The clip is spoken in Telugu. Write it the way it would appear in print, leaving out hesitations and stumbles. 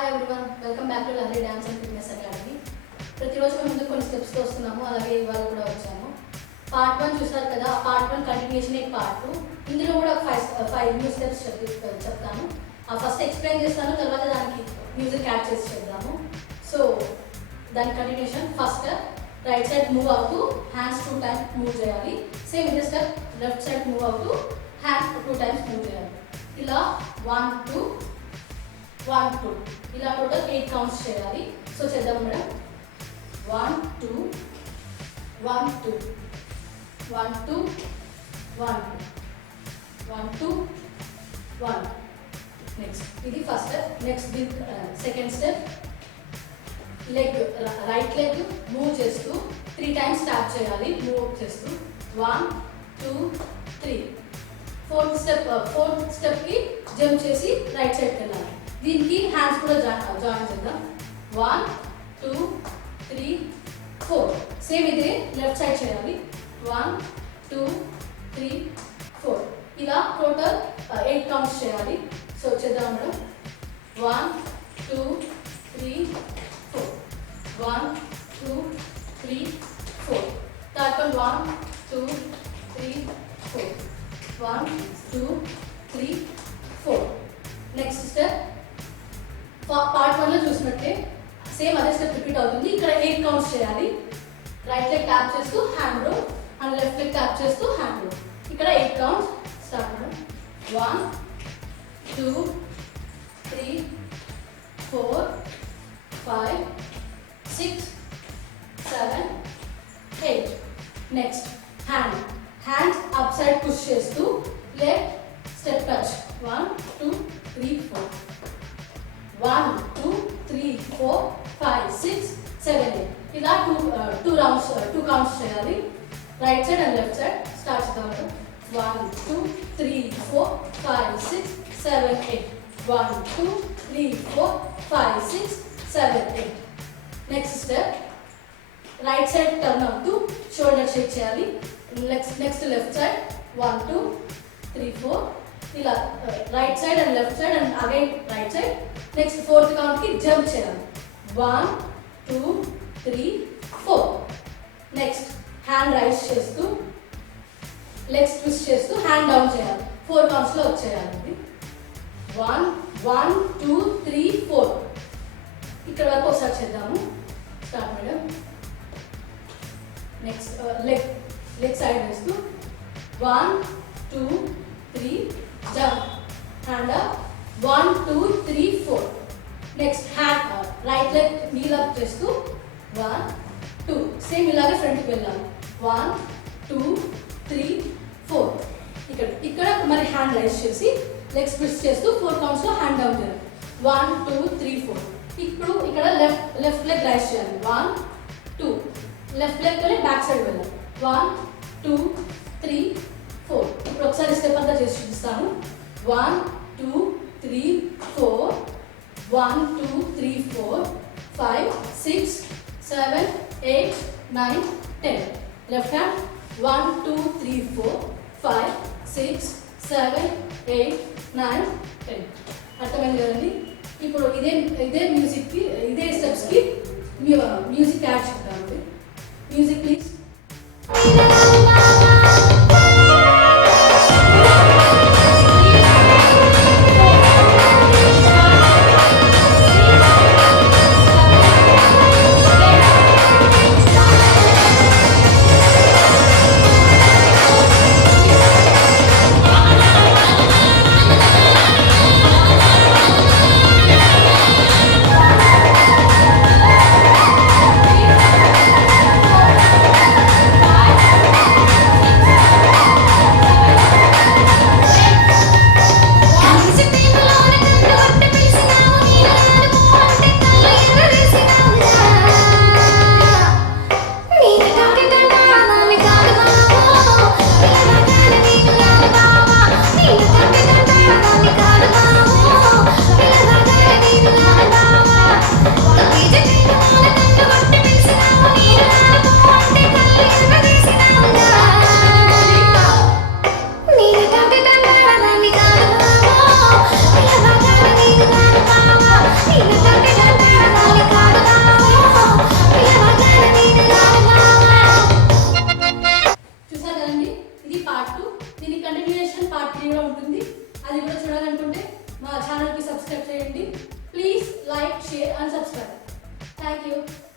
Hi everyone, welcome back to Lahari dance and fitness academy. ప్రతిరోజు మేము ముందు కొన్ని స్టెప్స్తో వస్తున్నాము, అలాగే ఇవాళ కూడా వచ్చాము. పార్ట్ 1 చూసారు కదా, ఆ పార్ట్ 1 కంటిన్యూషన్ పార్ట్ 2. ఇందులో కూడా ఫైవ్ న్యూ స్టెప్స్ చెప్తాను. ఫస్ట్ ఎక్స్ప్లెయిన్ చేస్తాను, తర్వాత దానికి మ్యూజిక్ యాడ్ చేసి చెప్తాము. సో దాని continuation. First right side move అవుతూ హ్యాండ్స్ 2 times మూవ్ చేయాలి. సేమ్ ఇదే స్టెప్ లెఫ్ట్ సైడ్ మూవ్ అవుతూ హ్యాండ్స్ 2 times మూవ్ చేయాలి. ఇలా 1 2 1 2 ఇలా టోటల్ 8 కౌంట్స్ చేయాలి. సో చేద్దాం మేడం. 1 2 1 2 1 2 1 1 2 1. నెక్స్ట్ ఇది first step. Next second step, leg right leg move చేస్తూ 3 times ట్యాప్ చేయాలి. మూవ్ చేస్తూ 1 2 3. ఫోర్త్ స్టెప్కి జంప్ చేసి రైట్ సైడ్కి వెళ్ళాలి. దీనికి హ్యాండ్స్ కూడా జాయిన్ చేద్దాం. 1 2 3 4. సేమ్ ఇదే లెఫ్ట్ సైడ్ చేయాలి. 1 2 3 4. ఇలా టోటల్ 8 కౌంట్స్ చేయాలి. సో చేద్దాం madam. 1 2 3 4 1 2 3 4. Third one 1 2 3 4 1 2 3 4. Next step part 1లో చూసినట్టే సేమ్ అదే స్టెప్ రిపీట్ అవుతుంది. ఇక్కడ 8 కౌంట్స్ చేయాలి. రైట్ లెగ్ ట్యాప్ చేస్తూ హ్యాండ్ రో అండ్ లెఫ్ట్ లెగ్ ట్యాప్ చేస్తూ హ్యాండ్ రో. ఇక్కడ 8 counts start madam. 1 2 3 4 5 6 7 8. Next hands up side push చేస్తూ లెఫ్ట్ స్టెప్ టచ్. 1 2 3 4 1 2 3 4 5 6 7 8. ఇలా 2 కౌంట్స్ చేయాలి. Right side and left side start చేద్దాం. 1 2 3 4 5 6 7 8. 1 2 3 4 5 6 7 8. Next step right side turn అవుతూ షోల్డర్ షేక్ చేయాలి. Next left side 1 2 3 4. ఇలా right side and left side and again right side. Next fourth కౌంట్కి జంప్ చేయాలి. 1 2 3 4. నెక్స్ట్ హ్యాండ్ రైజ్ చేస్తూ లెగ్స్ ట్విస్ట్ చేస్తూ హ్యాండ్ డౌన్ చేయాలి. 4 కౌంట్స్లో వచ్చేయాలి. 1 1 2 3 4. ఇక్కడ వరకు ఒకసారి చేద్దాము. Start madam. Next leg side వేస్తూ 1 2 3 jump hand up. 1 2 3 4. Next hand right leg kneel up చేస్తూ 1 2. సేమ్ ఇలాగే ఫ్రంట్కి వెళ్ళాలి. 1 2 3 4. ఇక్కడ మరి హ్యాండ్ రైజ్ చేసి లెగ్స్ ట్విస్ట్ చేస్తూ 4 కౌంట్స్లో హ్యాండ్ డౌన్ చేయాలి. 1 2 3 4. ఇప్పుడు ఇక్కడ లెఫ్ట్ లెగ్ రైజ్ చేయాలి. 1 2. లెఫ్ట్ లెగ్తోనే బ్యాక్ సైడ్ వెళ్ళాలి. 1 2 3 4. ఇప్పుడు ఒకసారి స్టెప్ అంతా చేసి చూపిస్తాను. 1 2 3 4 1 2 3 4 5 6 7 8 9 10. Left hand 1 2 3 4 5 6 7 8 9 10. అర్థమైంది కదండి. ఇప్పుడు ఇదే మ్యూజిక్కి ఇదే స్టెప్స్కి మ్యూజిక్ యాడ్ చేద్దామండి. Music please. Please like, share and subscribe. Thank you.